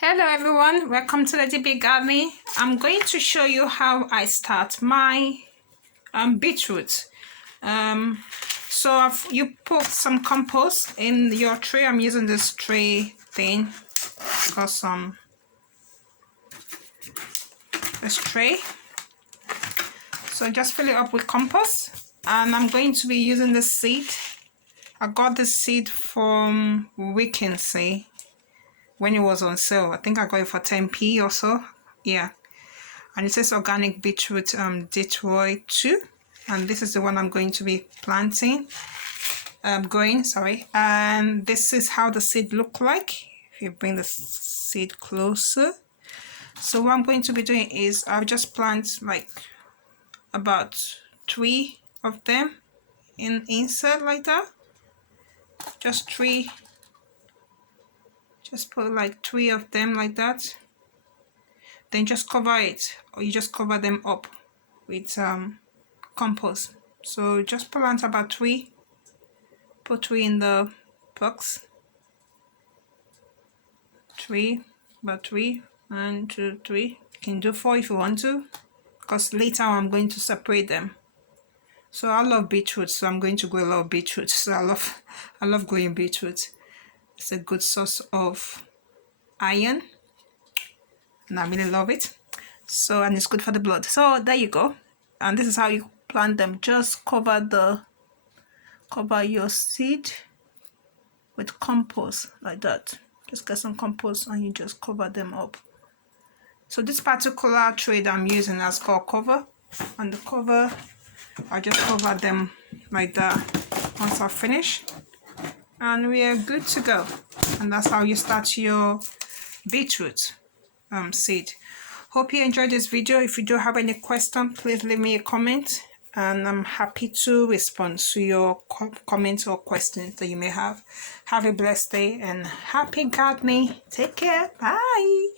Hello everyone, welcome to the DB Gardening. I'm going to show you how I start my beetroot. You put some compost in your tray. I'm using this tray thing. Got this tray. So just fill it up with compost, and I'm going to be using this seed. I got this seed from Weekend when it was on sale. I think I got it for 10p or so. Yeah, and it says organic beetroot Detroit 2, and this is the one I'm going to be growing, and this is how the seed look like if you bring the seed closer. So what I'm going to be doing is I'll just plant like about 3 of them inside like that. Just put like 3 of them like that. Then just cover it, or you just cover them up with compost. So just plant about 3. Put 3 in the box. 3, about 3, 1, 2, 3. You can do 4 if you want to, because later I'm going to separate them. So I love beetroot, so I'm going to grow a lot of beetroot. So I love growing beetroot. It's a good source of iron, and I really love it. So, and it's good for the blood. So there you go. And this is how you plant them. Just cover your seed with compost like that. Just get some compost and you just cover them up. So this particular tray that I'm using is called cover. On the cover, I just cover them like that once I finish, and we are good to go. And that's how you start your beetroot seed. Hope you enjoyed this video. If you do have any question, please leave me a comment, and I'm happy to respond to your comments or questions that you may have. Have a blessed day and happy gardening. Take care. Bye.